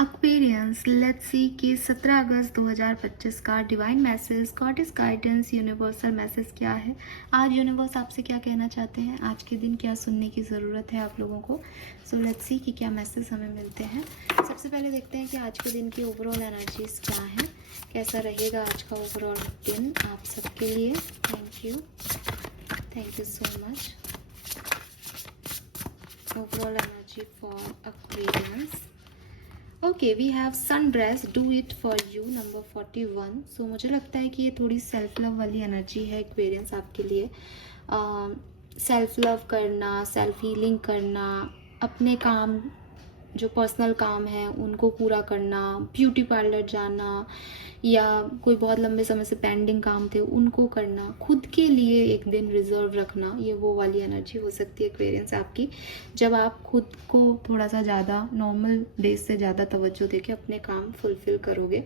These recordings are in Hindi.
एक्वेरियंस, लेट्स सी कि 17 अगस्त 2025 का divine message, goddess guidance, universal message क्या है। आज यूनिवर्स आपसे क्या कहना चाहते हैं, आज के दिन क्या सुनने की ज़रूरत है आप लोगों को। सो लेट्स सी कि क्या मैसेज हमें मिलते हैं। सबसे पहले देखते हैं कि आज के दिन की ओवरऑल एनर्जीज क्या है, कैसा रहेगा आज का ओवरऑल दिन आप सबके लिए। Thank you so much. Overall energy for Aquarians. Okay, we have sun dress, do it for you, number 41। So मुझे लगता है कि ये थोड़ी सेल्फ लव वाली एनर्जी है एक्वेरियंस आपके लिए। सेल्फ लव करना, सेल्फ हीलिंग करना, अपने काम जो पर्सनल काम है उनको पूरा करना, ब्यूटी पार्लर जाना या कोई बहुत लंबे समय से पेंडिंग काम थे उनको करना, खुद के लिए एक दिन रिजर्व रखना, ये वो वाली एनर्जी हो सकती है एक्वेरियंस आपकी। जब आप खुद को थोड़ा सा ज़्यादा नॉर्मल डेज से ज़्यादा तवज्जो देके अपने काम फुलफिल करोगे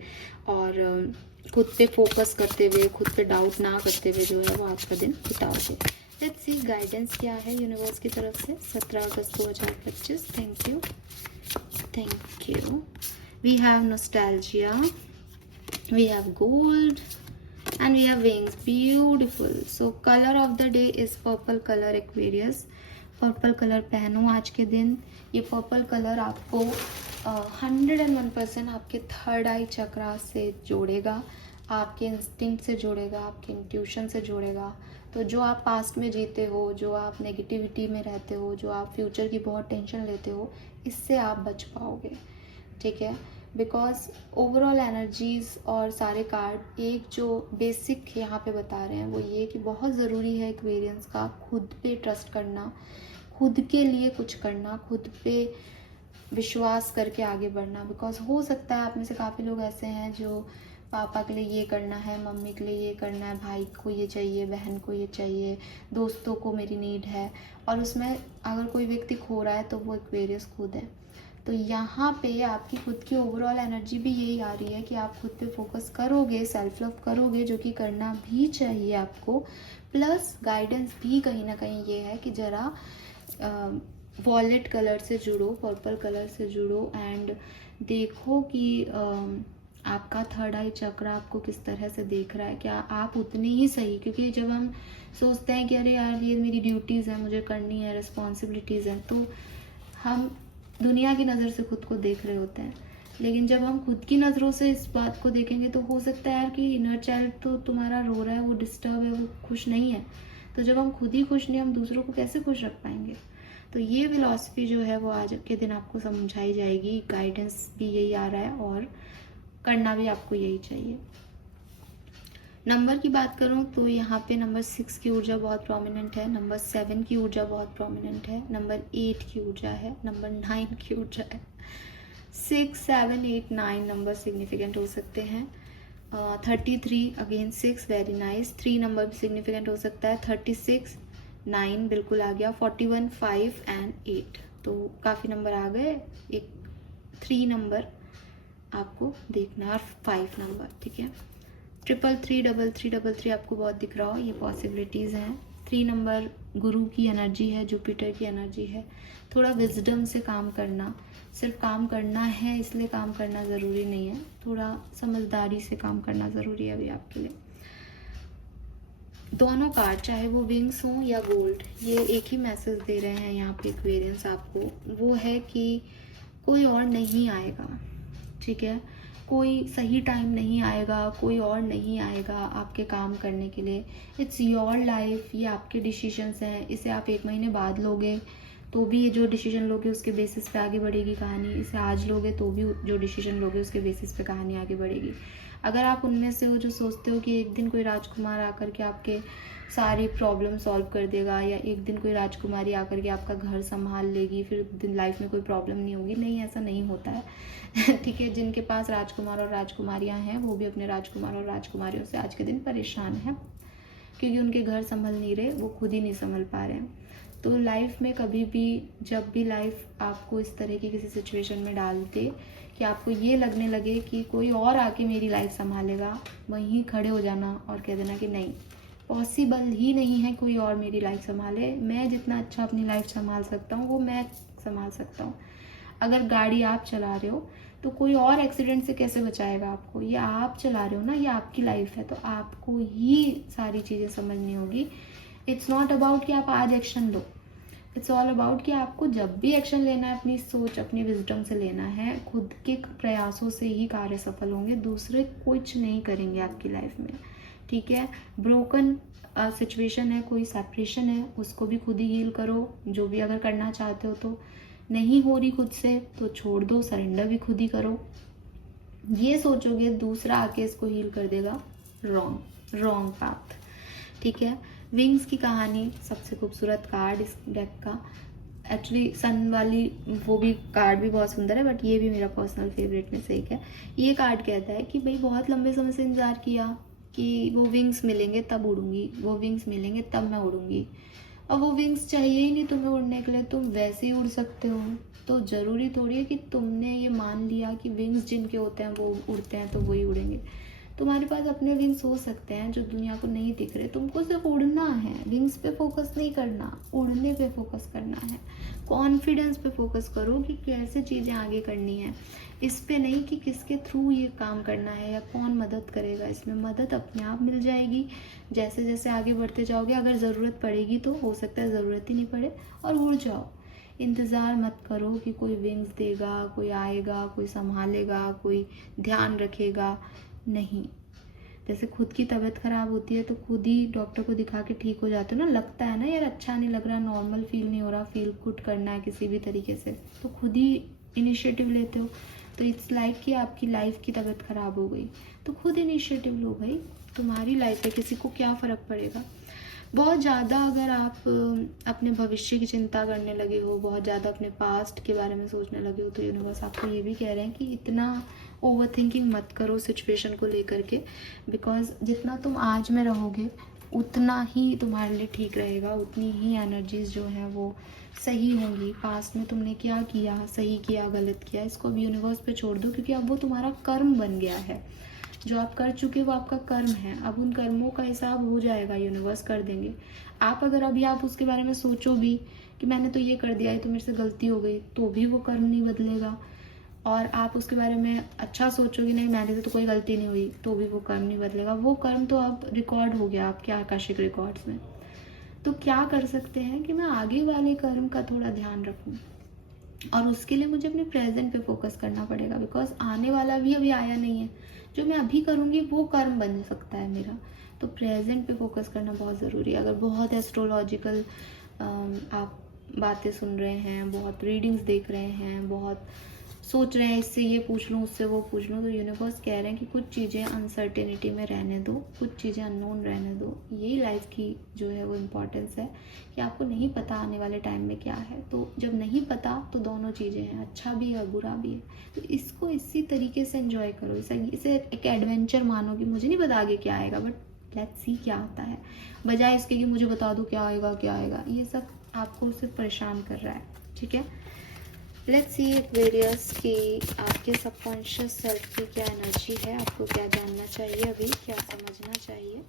और खुद पे फोकस करते हुए, खुद पे डाउट ना करते हुए जो है वो आपका दिन बिताओगे। लेट्स सी गाइडेंस क्या है यूनिवर्स की तरफ से 17 अगस्त 2025। Thank you. We have nostalgia, we have gold, and we have wings. Beautiful. So color of the day is purple color, Aquarius. Purple colour पहनो आज के दिन। ये पर्पल कलर आपको 101% आपके थर्ड आई चक्रा से जोड़ेगा, आपके इंस्टिंक्ट से जोड़ेगा, आपके इंट्यूशन से जोड़ेगा। तो जो आप पास्ट में जीते हो, जो आप नेगेटिविटी में रहते हो, जो आप फ्यूचर की बहुत टेंशन लेते हो, इससे आप बच पाओगे। ठीक है, बिकॉज ओवरऑल एनर्जीज और सारे कार्ड एक जो बेसिक यहाँ पे बता रहे हैं वो ये कि बहुत ज़रूरी है एक्वेरियंस का खुद पे ट्रस्ट करना, खुद के लिए कुछ करना, खुद पे विश्वास करके आगे बढ़ना। बिकॉज हो सकता है आप में से काफ़ी लोग ऐसे हैं जो पापा के लिए ये करना है, मम्मी के लिए ये करना है, भाई को ये चाहिए, बहन को ये चाहिए, दोस्तों को मेरी नीड है, और उसमें अगर कोई व्यक्ति खो रहा है तो वो एक्वेरियस खुद है। तो यहाँ पे आपकी खुद की ओवरऑल एनर्जी भी यही आ रही है कि आप खुद पे फोकस करोगे, सेल्फ लव करोगे, जो कि करना भी चाहिए आपको। प्लस गाइडेंस भी कहीं ना कहीं ये है कि ज़रा वॉलेट कलर से जुड़ो, पर्पल कलर से जुड़ो एंड देखो कि आपका थर्ड आई चक्र आपको किस तरह से देख रहा है। क्या आप उतने ही सही, क्योंकि जब हम सोचते हैं कि अरे यार ये मेरी ड्यूटीज़ हैं, मुझे करनी है, रिस्पॉन्सिबिलिटीज़ हैं, तो हम दुनिया की नज़र से खुद को देख रहे होते हैं। लेकिन जब हम खुद की नज़रों से इस बात को देखेंगे तो हो सकता है यार कि इनर चाइल्ड तो तुम्हारा रो रहा है, वो डिस्टर्ब है, वो खुश नहीं है। तो जब हम खुद ही खुश नहीं, हम दूसरों को कैसे खुश रख पाएंगे। तो ये फिलॉसफी जो है वो आज के दिन आपको समझाई जाएगी। गाइडेंस भी यही आ रहा है और करना भी आपको यही चाहिए। नंबर की बात करूं तो यहाँ पे नंबर 6 की ऊर्जा बहुत प्रोमिनेंट है, नंबर 7 की ऊर्जा बहुत प्रोमिनेंट है, नंबर 8 की ऊर्जा है, नंबर 9 की ऊर्जा है। 6, 7, 8, 9 नंबर सिग्निफिकेंट हो सकते हैं। 33 अगेन 6 वेरी नाइस। 3 नंबर भी सिग्निफिकेंट हो सकता है। 36, 9 बिल्कुल आ गया। 41, 5 एंड 8 तो काफ़ी नंबर आ गए। एक 3 नंबर आपको देखना है और 5 नंबर। ठीक है, 333, 3333 आपको बहुत दिख रहा हो, ये पॉसिबिलिटीज़ हैं। 3 नंबर गुरु की एनर्जी है, जुपिटर की एनर्जी है। थोड़ा विजडम से काम करना, सिर्फ काम करना है इसलिए काम करना ज़रूरी नहीं है, थोड़ा समझदारी से काम करना ज़रूरी है अभी आपके लिए। दोनों कार्ड चाहे वो विंग्स हों या गोल्ड, ये एक ही मैसेज दे रहे हैं यहाँ पे एक्वेरियंस आपको। वो है कि कोई और नहीं आएगा। ठीक है, कोई सही टाइम नहीं आएगा, कोई और नहीं आएगा आपके काम करने के लिए। इट्स योर लाइफ, ये आपके डिसीजंस हैं। इसे आप 1 महीने बाद लोगे तो भी ये जो डिसीजन लोगे उसके बेसिस पे आगे बढ़ेगी कहानी। इसे आज लोगे तो भी जो डिसीजन लोगे उसके बेसिस पे कहानी आगे बढ़ेगी। अगर आप उनमें से हो जो सोचते हो कि एक दिन कोई राजकुमार आकर के आपके सारी प्रॉब्लम सॉल्व कर देगा, या एक दिन कोई राजकुमारी आकर के आपका घर संभाल लेगी, फिर लाइफ में कोई प्रॉब्लम नहीं होगी, नहीं, ऐसा नहीं होता है। ठीक है, जिनके पास राजकुमार और राजकुमारियां हैं वो भी अपने राजकुमार और राजकुमारियों से आज के दिन परेशान हैं, क्योंकि उनके घर संभल नहीं रहे, वो खुद ही नहीं संभल पा रहे हैं। तो लाइफ में कभी भी, जब भी लाइफ आपको इस तरह की किसी सिचुएशन में डाल दे कि आपको ये लगने लगे कि कोई और आके मेरी लाइफ संभालेगा, वहीं खड़े हो जाना और कह देना कि नहीं, पॉसिबल ही नहीं है कोई और मेरी लाइफ संभाले। मैं जितना अच्छा अपनी लाइफ संभाल सकता हूँ वो मैं संभाल सकता हूँ। अगर गाड़ी आप चला रहे हो तो कोई और एक्सीडेंट से कैसे बचाएगा आपको? ये आप चला रहे हो ना, ये आपकी लाइफ है, तो आपको ही सारी चीज़ें समझनी होगी। इट्स नॉट अबाउट कि आप आज action low, it's all about कि आपको जब भी एक्शन लेना है अपनी सोच, अपनी विजडम से लेना है। खुद के प्रयासों से ही कार्य सफल होंगे, दूसरे कुछ नहीं करेंगे आपकी लाइफ में, ठीक है। ब्रोकन सिचुएशन है, कोई सेपरेशन है, उसको भी खुद ही हील करो, जो भी अगर करना चाहते हो तो। नहीं हो रही खुद से तो छोड़ दो, सरेंडर भी खुद ही करो। ये सोचोगे दूसरा आके इसको हील कर देगा, रॉन्ग पाथ, ठीक है। विंग्स की कहानी, सबसे खूबसूरत कार्ड इस डेक का। एक्चुअली सन वाली वो भी कार्ड भी बहुत सुंदर है, बट ये भी मेरा पर्सनल फेवरेट में से एक है। ये कार्ड कहता है कि भाई बहुत लंबे समय से इंतजार किया कि वो विंग्स मिलेंगे तब उड़ूंगी, वो विंग्स मिलेंगे तब मैं उड़ूंगी। अब वो विंग्स चाहिए ही नहीं तुम्हें उड़ने के लिए, तुम वैसे ही उड़ सकते हो। तो ज़रूरी थोड़ी है कि तुमने ये मान लिया कि विंग्स जिनके होते हैं वो उड़ते हैं तो वही उड़ेंगे। तुम्हारे पास अपने विंग्स हो सकते हैं जो दुनिया को नहीं दिख रहे, तुमको सिर्फ उड़ना है, विंग्स पे फोकस नहीं करना, उड़ने पे फोकस करना है। कॉन्फिडेंस पे फोकस करो कि कैसे चीज़ें आगे करनी है, इस पे नहीं कि किसके थ्रू ये काम करना है या कौन मदद करेगा। इसमें मदद अपने आप मिल जाएगी जैसे जैसे आगे बढ़ते जाओगे। अगर ज़रूरत पड़ेगी तो हो सकता है ज़रूरत ही नहीं पड़े और उड़ जाओ। इंतज़ार मत करो कि कोई विंग्स देगा, कोई आएगा, कोई संभालेगा, कोई ध्यान रखेगा, नहीं। जैसे खुद की तबीयत खराब होती है तो खुद ही डॉक्टर को दिखा के ठीक हो जाते हो ना। लगता है ना यार अच्छा नहीं लग रहा, नॉर्मल फील नहीं हो रहा, फील गुड करना है किसी भी तरीके से, तो खुद ही इनिशिएटिव लेते हो। तो इट्स लाइक कि आपकी लाइफ की तबीयत खराब हो गई तो खुद इनिशिएटिव लो भाई, तुम्हारी लाइफ है, किसी को क्या फ़र्क पड़ेगा। बहुत ज़्यादा अगर आप अपने भविष्य की चिंता करने लगे हो, बहुत ज़्यादा अपने पास्ट के बारे में सोचने लगे हो, तो यूनिवर्स आपको ये भी कह रहे हैं कि इतना ओवर थिंकिंग मत करो सिचुएशन को लेकर के। बिकॉज जितना तुम आज में रहोगे उतना ही तुम्हारे लिए ठीक रहेगा, उतनी ही एनर्जीज जो हैं वो सही होंगी। पास्ट में तुमने क्या किया, सही किया, गलत किया, इसको अब यूनिवर्स पे छोड़ दो, क्योंकि अब वो तुम्हारा कर्म बन गया है। जो आप कर चुके वो आपका कर्म है, अब उन कर्मों का हिसाब हो जाएगा, यूनिवर्स कर देंगे। आप अगर अभी आप उसके बारे में सोचो भी कि मैंने तो ये कर दिया, ये तो मेरे से गलती हो गई, तो भी वो कर्म नहीं बदलेगा। और आप उसके बारे में अच्छा सोचोगे नहीं मैंने तो कोई गलती नहीं हुई, तो भी वो कर्म नहीं बदलेगा। वो कर्म तो अब रिकॉर्ड हो गया आपके आकाशिक रिकॉर्ड्स में। तो क्या कर सकते हैं कि मैं आगे वाले कर्म का थोड़ा ध्यान रखूं, और उसके लिए मुझे अपने प्रेजेंट पे फोकस करना पड़ेगा। बिकॉज आने वाला भी अभी आया नहीं है, जो मैं अभी करूँगी वो कर्म बन सकता है मेरा। तो प्रेजेंट पे फोकस करना बहुत ज़रूरी है। अगर बहुत एस्ट्रोलॉजिकल आप बातें सुन रहे हैं, बहुत रीडिंग्स देख रहे हैं, बहुत सोच रहे हैं इससे ये पूछ लूँ उससे वो पूछ लूँ, तो यूनिवर्स कह रहे हैं कि कुछ चीज़ें अनसर्टेनिटी में रहने दो, कुछ चीज़ें अननोन रहने दो। यही लाइफ की जो है वो इम्पॉर्टेंस है कि आपको नहीं पता आने वाले टाइम में क्या है। तो जब नहीं पता तो दोनों चीज़ें हैं, अच्छा भी है और बुरा भी है। तो इसको इसी तरीके से एंजॉय करो, इसे एक एडवेंचर मानो कि मुझे नहीं पता आगे क्या आएगा, बट लेट्स सी क्या होता है, बजाय इसके कि मुझे बता दो क्या आएगा क्या आएगा। ये सब आपको सिर्फ परेशान कर रहा है, ठीक है। लेट्स सी एक्वेरियस की आपके सबकॉन्शियस सेल्फ की क्या एनर्जी है, आपको क्या जानना चाहिए, अभी क्या समझना चाहिए।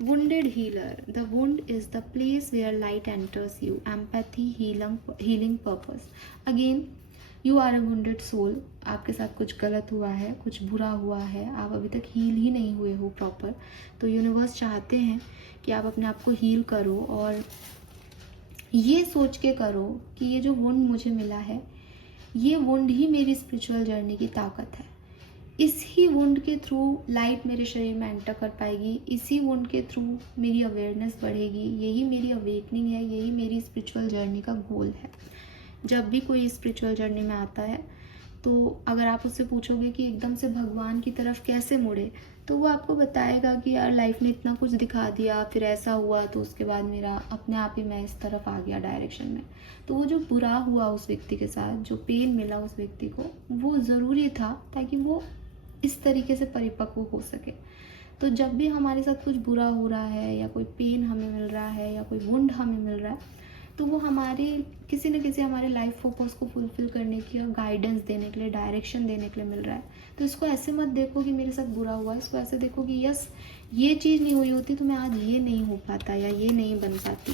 Wounded healer. The wound is the place where light enters you. Empathy, healing purpose. Again, you are a wounded soul. आपके साथ कुछ गलत हुआ है, कुछ बुरा हुआ है, आप अभी तक हील ही नहीं हुए हो प्रॉपर। तो यूनिवर्स चाहते हैं कि आप अपने आप को हील करो, और ये सोच के करो कि ये जो वुंड मुझे मिला है, ये वुंड ही मेरी स्पिरिचुअल जर्नी की ताकत है। इस ही वुंड के थ्रू लाइट मेरे शरीर में एंटर कर पाएगी, इसी वुंड के थ्रू मेरी अवेयरनेस बढ़ेगी। यही मेरी अवेकनिंग है, यही मेरी स्पिरिचुअल जर्नी का गोल है। जब भी कोई स्पिरिचुअल जर्नी में आता है तो अगर आप उससे पूछोगे कि एकदम से भगवान की तरफ कैसे मुड़े, तो वो आपको बताएगा कि यार लाइफ ने इतना कुछ दिखा दिया, फिर ऐसा हुआ, तो उसके बाद मेरा अपने आप ही मैं इस तरफ आ गया डायरेक्शन में। तो वो जो बुरा हुआ उस व्यक्ति के साथ, जो पेन मिला उस व्यक्ति को, वो ज़रूरी था ताकि वो इस तरीके से परिपक्व हो सके। तो जब भी हमारे साथ कुछ बुरा हो रहा है या कोई पेन हमें मिल रहा है या कोई वुंड हमें मिल रहा है, तो वो हमारे किसी न किसी हमारे लाइफ फोकस को फुलफिल करने की और गाइडेंस देने के लिए, डायरेक्शन देने के लिए मिल रहा है। तो इसको ऐसे मत देखो कि मेरे साथ बुरा हुआ है, इसको ऐसे देखो कि यस, ये चीज़ नहीं हुई होती तो मैं आज ये नहीं हो पाता या ये नहीं बन पाती,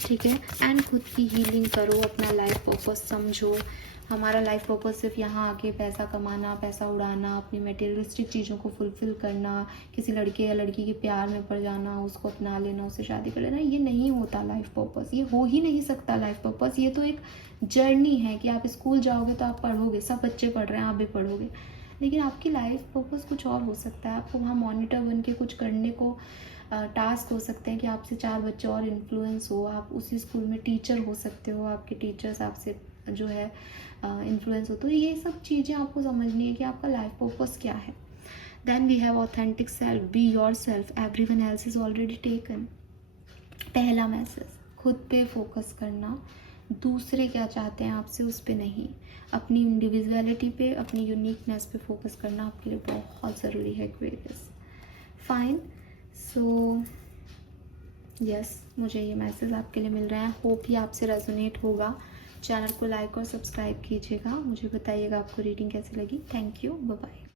ठीक है। एंड खुद की हीलिंग करो, अपना लाइफ फोकस समझो, हमारा लाइफ पर्पस सिर्फ यहाँ आके पैसा कमाना, पैसा उड़ाना, अपनी मटेरियलिस्टिक चीज़ों को फुलफ़िल करना, किसी लड़के या लड़की के प्यार में पड़ जाना, उसको अपना लेना, उससे शादी कर लेना, ये नहीं होता लाइफ पर्पस। ये हो ही नहीं सकता लाइफ पर्पस। ये तो एक जर्नी है कि आप स्कूल जाओगे तो आप पढ़ोगे, सब बच्चे पढ़ रहे हैं, आप भी पढ़ोगे, लेकिन आपकी लाइफ पर्पस कुछ और हो सकता है। आपको वहाँ मॉनिटर बन के कुछ करने को टास्क हो सकते हैं कि आपसे 4 बच्चे और इन्फ्लुएंस हो, आप उसी स्कूल में टीचर हो सकते हो, आपके टीचर्स आपसे जो है इन्फ्लुएंस हो। तो ये सब चीज़ें आपको समझनी है कि आपका लाइफ पर्पस क्या है। Then we have authentic self, be yourself, everyone else is already taken. पहला मैसेज, खुद पे फोकस करना, दूसरे क्या चाहते हैं आपसे उस पे नहीं, अपनी इंडिविजुअलिटी पे, अपनी यूनिकनेस पे फोकस करना आपके लिए बहुत ज़रूरी है एक्वेरियस। फाइन, सो यस, मुझे ये मैसेज आपके लिए मिल रहा है। होप ये आपसे रेजोनेट होगा। चैनल को लाइक और सब्सक्राइब कीजिएगा, मुझे बताइएगा आपको रीडिंग कैसी लगी। Thank you, bye bye.